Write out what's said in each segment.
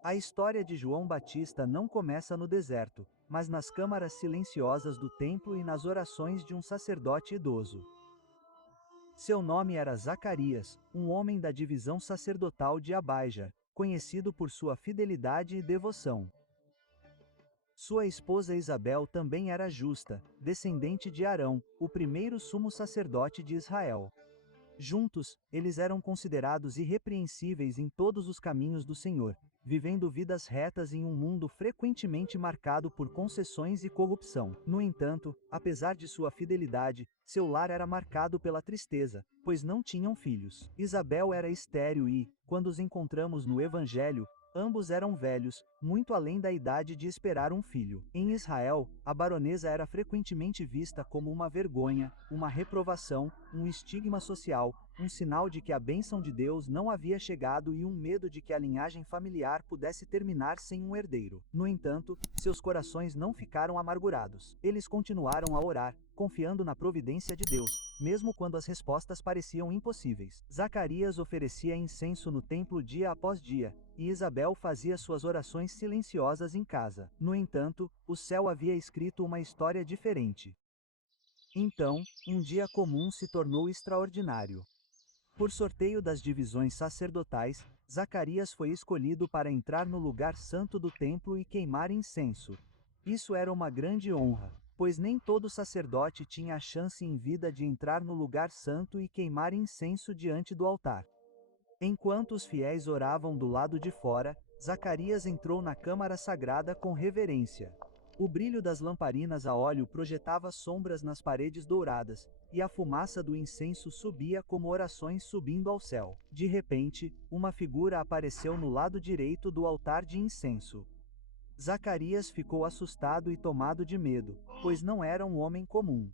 A história de João Batista não começa no deserto, mas nas câmaras silenciosas do templo e nas orações de um sacerdote idoso. Seu nome era Zacarias, um homem da divisão sacerdotal de Abaija, conhecido por sua fidelidade e devoção. Sua esposa Isabel também era justa, descendente de Arão, o primeiro sumo sacerdote de Israel. Juntos, eles eram considerados irrepreensíveis em todos os caminhos do Senhor, vivendo vidas retas em um mundo frequentemente marcado por concessões e corrupção. No entanto, apesar de sua fidelidade, seu lar era marcado pela tristeza, pois não tinham filhos. Isabel era estéril e, quando os encontramos no Evangelho, ambos eram velhos, muito além da idade de esperar um filho. Em Israel, a baronesa era frequentemente vista como uma vergonha, uma reprovação, um estigma social, um sinal de que a bênção de Deus não havia chegado e um medo de que a linhagem familiar pudesse terminar sem um herdeiro. No entanto, seus corações não ficaram amargurados. Eles continuaram a orar, confiando na providência de Deus, mesmo quando as respostas pareciam impossíveis. Zacarias oferecia incenso no templo dia após dia, e Isabel fazia suas orações silenciosas em casa. No entanto, o céu havia escrito uma história diferente. Então, um dia comum se tornou extraordinário. Por sorteio das divisões sacerdotais, Zacarias foi escolhido para entrar no lugar santo do templo e queimar incenso. Isso era uma grande honra, pois nem todo sacerdote tinha a chance em vida de entrar no lugar santo e queimar incenso diante do altar. Enquanto os fiéis oravam do lado de fora, Zacarias entrou na câmara sagrada com reverência. O brilho das lamparinas a óleo projetava sombras nas paredes douradas, e a fumaça do incenso subia como orações subindo ao céu. De repente, uma figura apareceu no lado direito do altar de incenso. Zacarias ficou assustado e tomado de medo, pois não era um homem comum.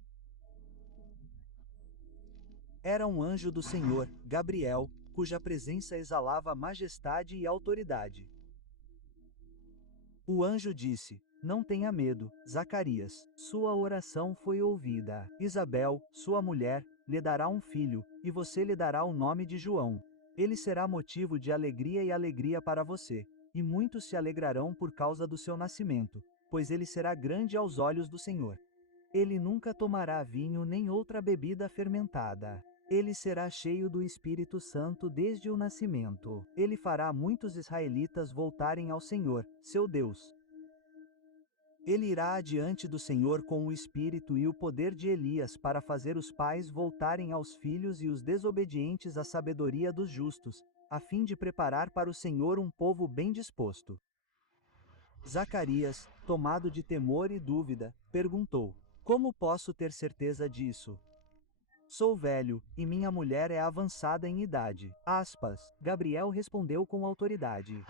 Era um anjo do Senhor, Gabriel, cuja presença exalava majestade e autoridade. O anjo disse: Não tenha medo, Zacarias, sua oração foi ouvida. Isabel, sua mulher, lhe dará um filho, e você lhe dará o nome de João. Ele será motivo de alegria para você, e muitos se alegrarão por causa do seu nascimento, pois ele será grande aos olhos do Senhor. Ele nunca tomará vinho nem outra bebida fermentada. Ele será cheio do Espírito Santo desde o nascimento. Ele fará muitos israelitas voltarem ao Senhor, seu Deus. Ele irá adiante do Senhor com o espírito e o poder de Elias para fazer os pais voltarem aos filhos e os desobedientes à sabedoria dos justos, a fim de preparar para o Senhor um povo bem disposto. Zacarias, tomado de temor e dúvida, perguntou: Como posso ter certeza disso? Sou velho, e minha mulher é avançada em idade. Gabriel respondeu com autoridade.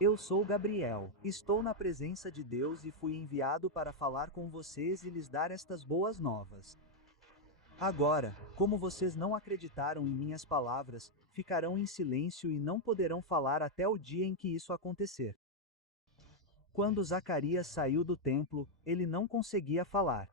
Eu sou Gabriel. Estou na presença de Deus e fui enviado para falar com vocês e lhes dar estas boas novas. Agora, como vocês não acreditaram em minhas palavras, ficarão em silêncio e não poderão falar até o dia em que isso acontecer. Quando Zacarias saiu do templo, ele não conseguia falar.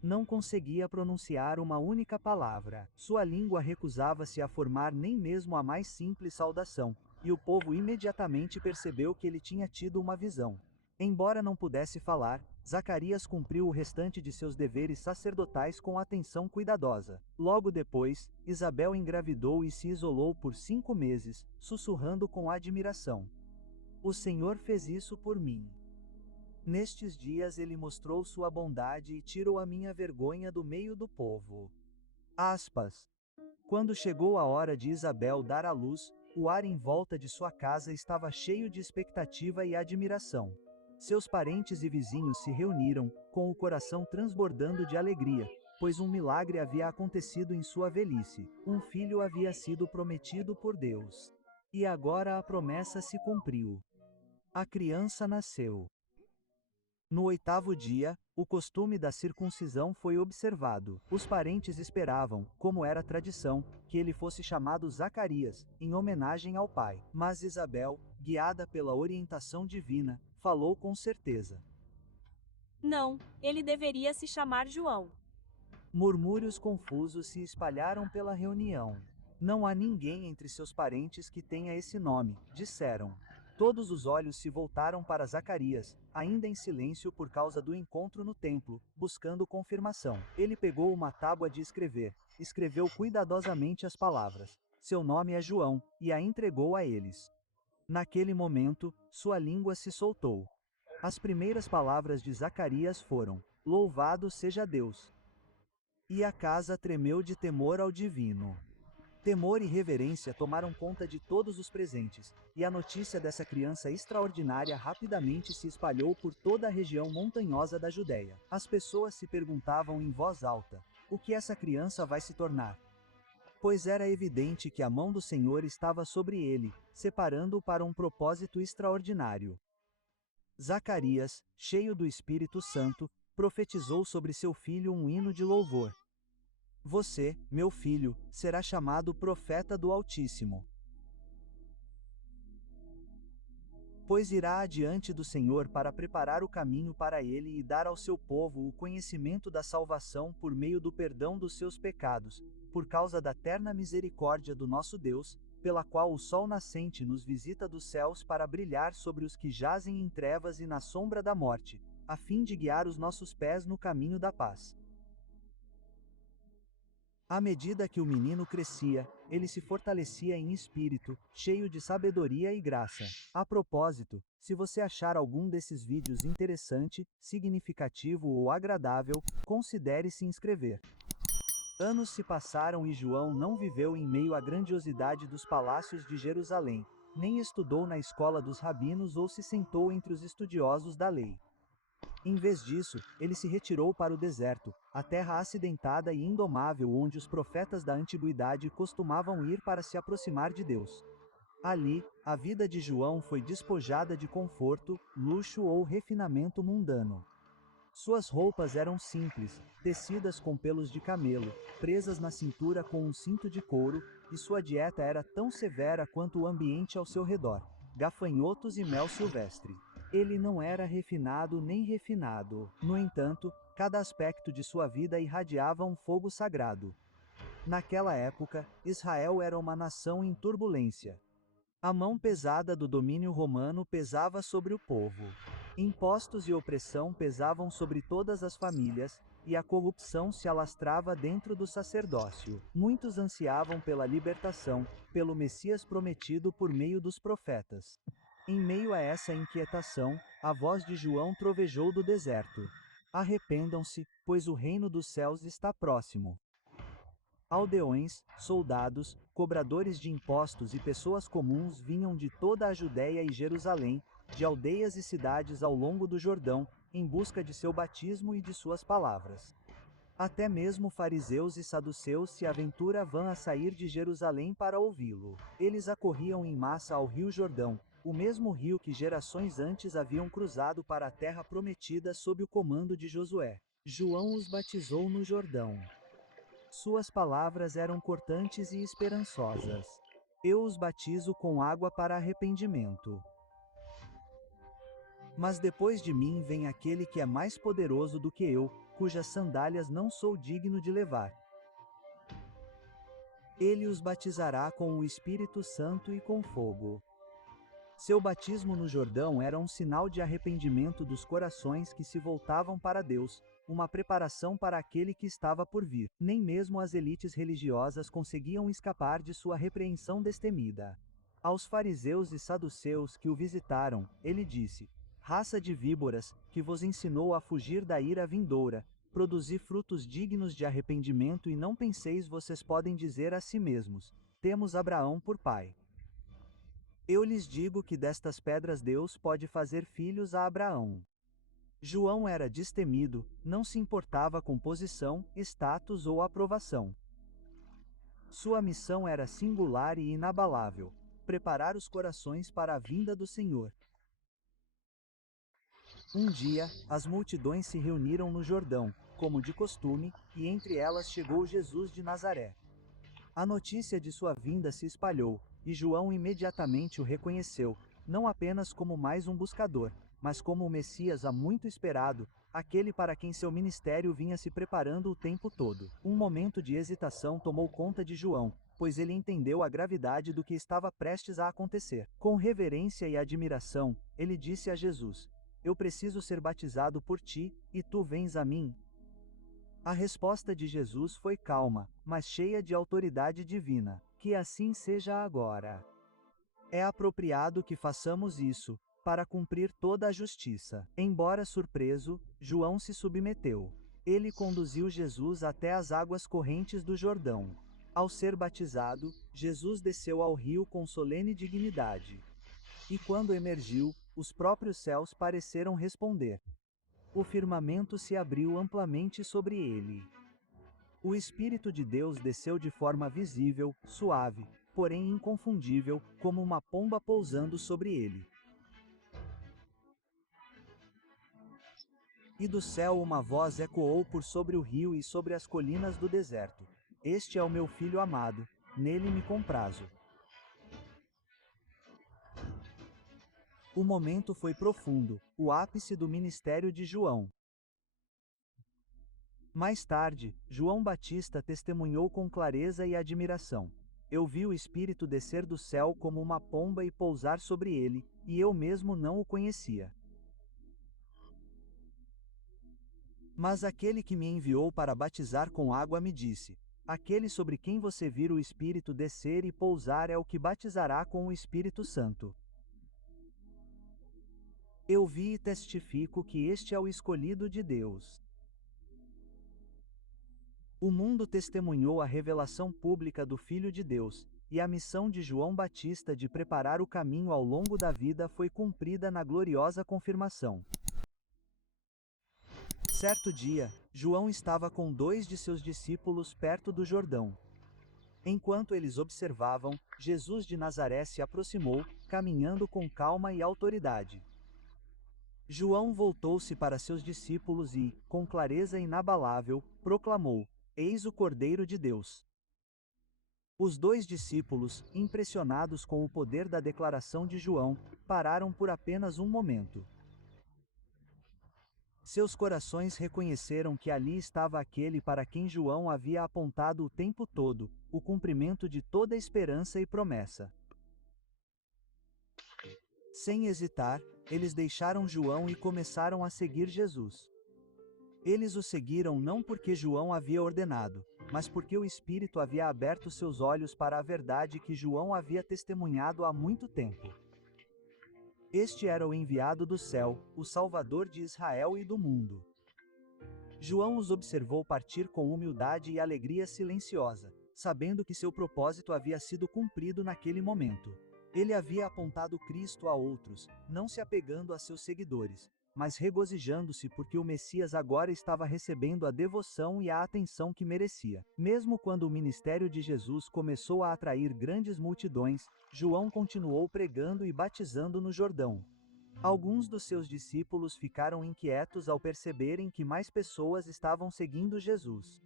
Não conseguia pronunciar uma única palavra. Sua língua recusava-se a formar nem mesmo a mais simples saudação, e o povo imediatamente percebeu que ele tinha tido uma visão. Embora não pudesse falar, Zacarias cumpriu o restante de seus deveres sacerdotais com atenção cuidadosa. Logo depois, Isabel engravidou e se isolou por 5 meses, sussurrando com admiração: O Senhor fez isso por mim. Nestes dias ele mostrou sua bondade e tirou a minha vergonha do meio do povo. Quando chegou a hora de Isabel dar à luz, o ar em volta de sua casa estava cheio de expectativa e admiração. Seus parentes e vizinhos se reuniram, com o coração transbordando de alegria, pois um milagre havia acontecido em sua velhice. Um filho havia sido prometido por Deus. E agora a promessa se cumpriu. A criança nasceu. No 8º dia, o costume da circuncisão foi observado. Os parentes esperavam, como era tradição, que ele fosse chamado Zacarias, em homenagem ao pai. Mas Isabel, guiada pela orientação divina, falou com certeza. Não, ele deveria se chamar João. Murmúrios confusos se espalharam pela reunião. Não há ninguém entre seus parentes que tenha esse nome, disseram. Todos os olhos se voltaram para Zacarias, ainda em silêncio por causa do encontro no templo, buscando confirmação. Ele pegou uma tábua de escrever, escreveu cuidadosamente as palavras: "Seu nome é João", e a entregou a eles. Naquele momento, sua língua se soltou. As primeiras palavras de Zacarias foram: "Louvado seja Deus!" E a casa tremeu de temor ao divino. Temor e reverência tomaram conta de todos os presentes, e a notícia dessa criança extraordinária rapidamente se espalhou por toda a região montanhosa da Judéia. As pessoas se perguntavam em voz alta: o que essa criança vai se tornar? Pois era evidente que a mão do Senhor estava sobre ele, separando-o para um propósito extraordinário. Zacarias, cheio do Espírito Santo, profetizou sobre seu filho um hino de louvor. Você, meu filho, será chamado profeta do Altíssimo. Pois irá adiante do Senhor para preparar o caminho para ele e dar ao seu povo o conhecimento da salvação por meio do perdão dos seus pecados, por causa da terna misericórdia do nosso Deus, pela qual o sol nascente nos visita dos céus para brilhar sobre os que jazem em trevas e na sombra da morte, a fim de guiar os nossos pés no caminho da paz. À medida que o menino crescia, ele se fortalecia em espírito, cheio de sabedoria e graça. A propósito, se você achar algum desses vídeos interessante, significativo ou agradável, considere se inscrever. Anos se passaram e João não viveu em meio à grandiosidade dos palácios de Jerusalém, nem estudou na escola dos rabinos ou se sentou entre os estudiosos da lei. Em vez disso, ele se retirou para o deserto, a terra acidentada e indomável onde os profetas da antiguidade costumavam ir para se aproximar de Deus. Ali, a vida de João foi despojada de conforto, luxo ou refinamento mundano. Suas roupas eram simples, tecidas com pelos de camelo, presas na cintura com um cinto de couro, e sua dieta era tão severa quanto o ambiente ao seu redor: gafanhotos e mel silvestre. Ele não era refinado nem refinado. No entanto, cada aspecto de sua vida irradiava um fogo sagrado. Naquela época, Israel era uma nação em turbulência. A mão pesada do domínio romano pesava sobre o povo. Impostos e opressão pesavam sobre todas as famílias, e a corrupção se alastrava dentro do sacerdócio. Muitos ansiavam pela libertação, pelo Messias prometido por meio dos profetas. Em meio a essa inquietação, a voz de João trovejou do deserto: arrependam-se, pois o reino dos céus está próximo. Aldeões, soldados, cobradores de impostos e pessoas comuns vinham de toda a Judéia e Jerusalém, de aldeias e cidades ao longo do Jordão, em busca de seu batismo e de suas palavras. Até mesmo fariseus e saduceus se aventuravam a sair de Jerusalém para ouvi-lo. Eles acorriam em massa ao rio Jordão, o mesmo rio que gerações antes haviam cruzado para a terra prometida sob o comando de Josué. João os batizou no Jordão. Suas palavras eram cortantes e esperançosas. Eu os batizo com água para arrependimento. Mas depois de mim vem aquele que é mais poderoso do que eu, cujas sandálias não sou digno de levar. Ele os batizará com o Espírito Santo e com fogo. Seu batismo no Jordão era um sinal de arrependimento dos corações que se voltavam para Deus, uma preparação para aquele que estava por vir. Nem mesmo as elites religiosas conseguiam escapar de sua repreensão destemida. Aos fariseus e saduceus que o visitaram, ele disse: raça de víboras, que vos ensinou a fugir da ira vindoura, produzi frutos dignos de arrependimento e não penseis vocês podem dizer a si mesmos: temos Abraão por pai. Eu lhes digo que destas pedras Deus pode fazer filhos a Abraão. João era destemido, não se importava com posição, status ou aprovação. Sua missão era singular e inabalável: preparar os corações para a vinda do Senhor. Um dia, as multidões se reuniram no Jordão, como de costume, e entre elas chegou Jesus de Nazaré. A notícia de sua vinda se espalhou, e João imediatamente o reconheceu: não apenas como mais um buscador, mas como o Messias há muito esperado, aquele para quem seu ministério vinha se preparando o tempo todo. Um momento de hesitação tomou conta de João, pois ele entendeu a gravidade do que estava prestes a acontecer. Com reverência e admiração, ele disse a Jesus: Eu preciso ser batizado por ti, e tu vens a mim? A resposta de Jesus foi calma, mas cheia de autoridade divina. Que assim seja agora. É apropriado que façamos isso, para cumprir toda a justiça. Embora surpreso, João se submeteu. Ele conduziu Jesus até as águas correntes do Jordão. Ao ser batizado, Jesus desceu ao rio com solene dignidade. E quando emergiu, os próprios céus pareceram responder. O firmamento se abriu amplamente sobre ele. O Espírito de Deus desceu de forma visível, suave, porém inconfundível, como uma pomba pousando sobre ele. E do céu uma voz ecoou por sobre o rio e sobre as colinas do deserto: Este é o meu filho amado, nele me comprazo. O momento foi profundo, o ápice do ministério de João. Mais tarde, João Batista testemunhou com clareza e admiração: Eu vi o Espírito descer do céu como uma pomba e pousar sobre ele, e eu mesmo não o conhecia. Mas aquele que me enviou para batizar com água me disse: Aquele sobre quem você vir o Espírito descer e pousar é o que batizará com o Espírito Santo. Eu vi e testifico que este é o escolhido de Deus. O mundo testemunhou a revelação pública do Filho de Deus, e a missão de João Batista de preparar o caminho ao longo da vida foi cumprida na gloriosa confirmação. Certo dia, João estava com 2 de seus discípulos perto do Jordão. Enquanto eles observavam, Jesus de Nazaré se aproximou, caminhando com calma e autoridade. João voltou-se para seus discípulos e, com clareza inabalável, proclamou: Eis o Cordeiro de Deus. Os 2 discípulos, impressionados com o poder da declaração de João, pararam por apenas um momento. Seus corações reconheceram que ali estava aquele para quem João havia apontado o tempo todo, o cumprimento de toda esperança e promessa. Sem hesitar, eles deixaram João e começaram a seguir Jesus. Eles o seguiram não porque João havia ordenado, mas porque o Espírito havia aberto seus olhos para a verdade que João havia testemunhado há muito tempo. Este era o enviado do céu, o Salvador de Israel e do mundo. João os observou partir com humildade e alegria silenciosa, sabendo que seu propósito havia sido cumprido naquele momento. Ele havia apontado Cristo a outros, não se apegando a seus seguidores, mas regozijando-se porque o Messias agora estava recebendo a devoção e a atenção que merecia. Mesmo quando o ministério de Jesus começou a atrair grandes multidões, João continuou pregando e batizando no Jordão. Alguns dos seus discípulos ficaram inquietos ao perceberem que mais pessoas estavam seguindo Jesus.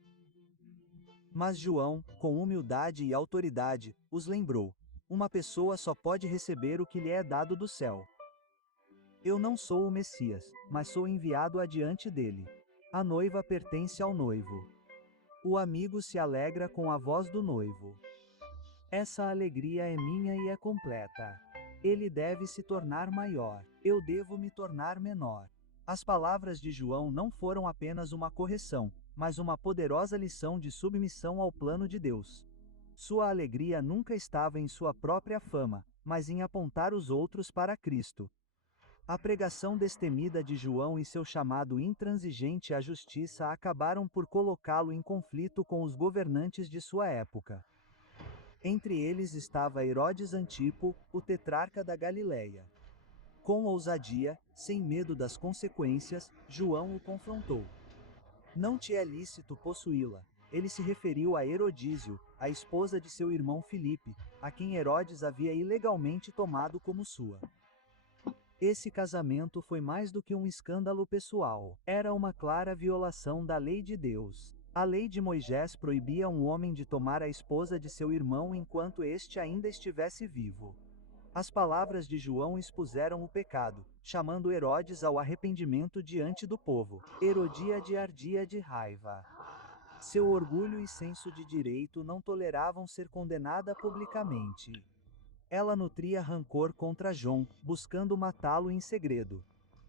Mas João, com humildade e autoridade, os lembrou: uma pessoa só pode receber o que lhe é dado do céu. Eu não sou o Messias, mas sou enviado adiante dele. A noiva pertence ao noivo. O amigo se alegra com a voz do noivo. Essa alegria é minha e é completa. Ele deve se tornar maior, eu devo me tornar menor. As palavras de João não foram apenas uma correção, mas uma poderosa lição de submissão ao plano de Deus. Sua alegria nunca estava em sua própria fama, mas em apontar os outros para Cristo. A pregação destemida de João e seu chamado intransigente à justiça acabaram por colocá-lo em conflito com os governantes de sua época. Entre eles estava Herodes Antipo, o tetrarca da Galileia. Com ousadia, sem medo das consequências, João o confrontou. Não te é lícito possuí-la. Ele se referiu a Herodísio, a esposa de seu irmão Filipe, a quem Herodes havia ilegalmente tomado como sua. Esse casamento foi mais do que um escândalo pessoal. Era uma clara violação da lei de Deus. A lei de Moisés proibia um homem de tomar a esposa de seu irmão enquanto este ainda estivesse vivo. As palavras de João expuseram o pecado, chamando Herodes ao arrependimento diante do povo. Herodíade ardia de raiva. Seu orgulho e senso de direito não toleravam ser condenada publicamente. Ela nutria rancor contra João, buscando matá-lo em segredo.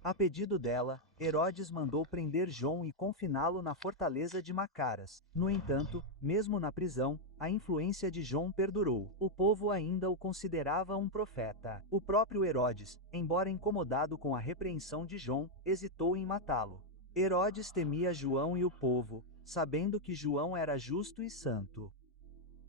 A pedido dela, Herodes mandou prender João e confiná-lo na fortaleza de Macaras. No entanto, mesmo na prisão, a influência de João perdurou. O povo ainda o considerava um profeta. O próprio Herodes, embora incomodado com a repreensão de João, hesitou em matá-lo. Herodes temia João e o povo, sabendo que João era justo e santo.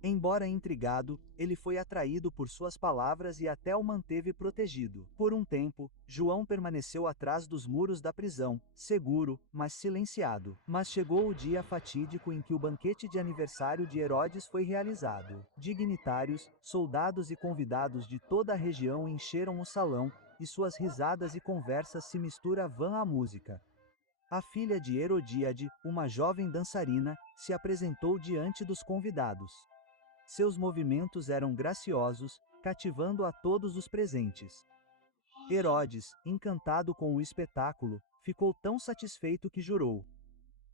Embora intrigado, ele foi atraído por suas palavras e até o manteve protegido. Por um tempo, João permaneceu atrás dos muros da prisão, seguro, mas silenciado. Mas chegou o dia fatídico em que o banquete de aniversário de Herodes foi realizado. Dignitários, soldados e convidados de toda a região encheram o salão, e suas risadas e conversas se misturavam à música. A filha de Herodíade, uma jovem dançarina, se apresentou diante dos convidados. Seus movimentos eram graciosos, cativando a todos os presentes. Herodes, encantado com o espetáculo, ficou tão satisfeito que jurou: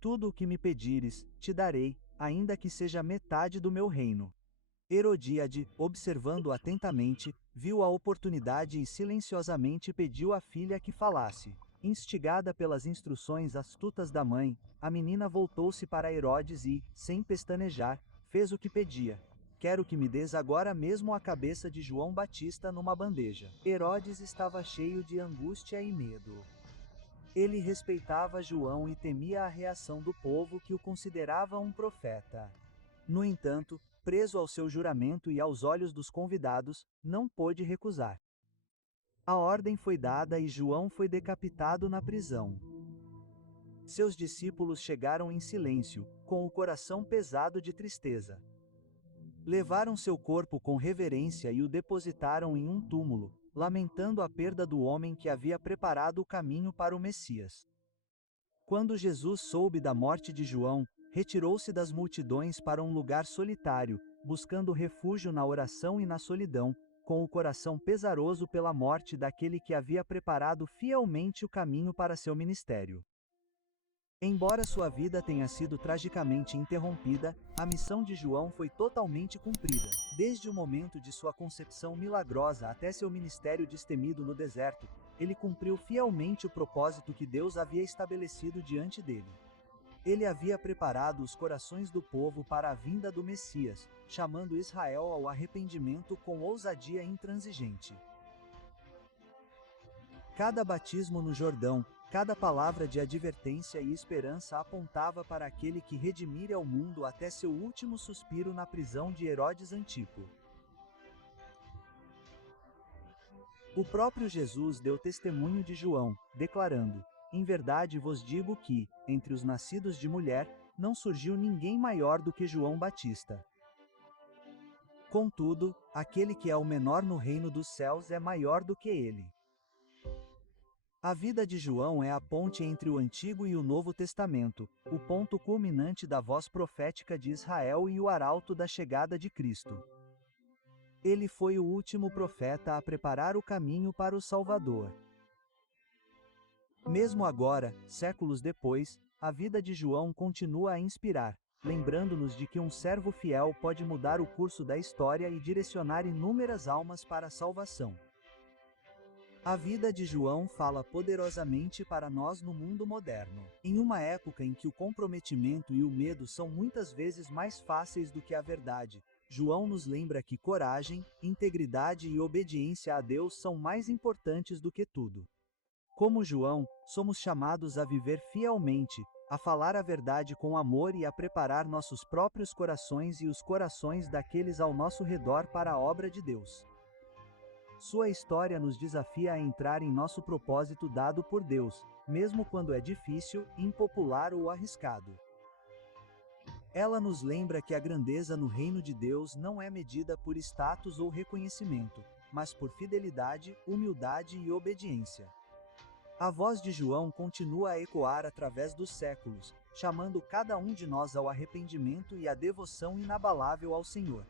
"Tudo o que me pedires, te darei, ainda que seja metade do meu reino." Herodíade, observando atentamente, viu a oportunidade e silenciosamente pediu à filha que falasse. Instigada pelas instruções astutas da mãe, a menina voltou-se para Herodes e, sem pestanejar, fez o que pedia. "Quero que me des agora mesmo a cabeça de João Batista numa bandeja." Herodes estava cheio de angústia e medo. Ele respeitava João e temia a reação do povo que o considerava um profeta. No entanto, preso ao seu juramento e aos olhos dos convidados, não pôde recusar. A ordem foi dada e João foi decapitado na prisão. Seus discípulos chegaram em silêncio, com o coração pesado de tristeza. Levaram seu corpo com reverência e o depositaram em um túmulo, lamentando a perda do homem que havia preparado o caminho para o Messias. Quando Jesus soube da morte de João, retirou-se das multidões para um lugar solitário, buscando refúgio na oração e na solidão, com o coração pesaroso pela morte daquele que havia preparado fielmente o caminho para seu ministério. Embora sua vida tenha sido tragicamente interrompida, a missão de João foi totalmente cumprida. Desde o momento de sua concepção milagrosa até seu ministério destemido no deserto, ele cumpriu fielmente o propósito que Deus havia estabelecido diante dele. Ele havia preparado os corações do povo para a vinda do Messias, chamando Israel ao arrependimento com ousadia intransigente. Cada batismo no Jordão, cada palavra de advertência e esperança apontava para aquele que redimira o mundo até seu último suspiro na prisão de Herodes Antipo. O próprio Jesus deu testemunho de João, declarando: "Em verdade vos digo que, entre os nascidos de mulher, não surgiu ninguém maior do que João Batista. Contudo, aquele que é o menor no reino dos céus é maior do que ele." A vida de João é a ponte entre o Antigo e o Novo Testamento, o ponto culminante da voz profética de Israel e o arauto da chegada de Cristo. Ele foi o último profeta a preparar o caminho para o Salvador. Mesmo agora, séculos depois, a vida de João continua a inspirar, lembrando-nos de que um servo fiel pode mudar o curso da história e direcionar inúmeras almas para a salvação. A vida de João fala poderosamente para nós no mundo moderno. Em uma época em que o comprometimento e o medo são muitas vezes mais fáceis do que a verdade, João nos lembra que coragem, integridade e obediência a Deus são mais importantes do que tudo. Como João, somos chamados a viver fielmente, a falar a verdade com amor e a preparar nossos próprios corações e os corações daqueles ao nosso redor para a obra de Deus. Sua história nos desafia a entrar em nosso propósito dado por Deus, mesmo quando é difícil, impopular ou arriscado. Ela nos lembra que a grandeza no reino de Deus não é medida por status ou reconhecimento, mas por fidelidade, humildade e obediência. A voz de João continua a ecoar através dos séculos, chamando cada um de nós ao arrependimento e à devoção inabalável ao Senhor.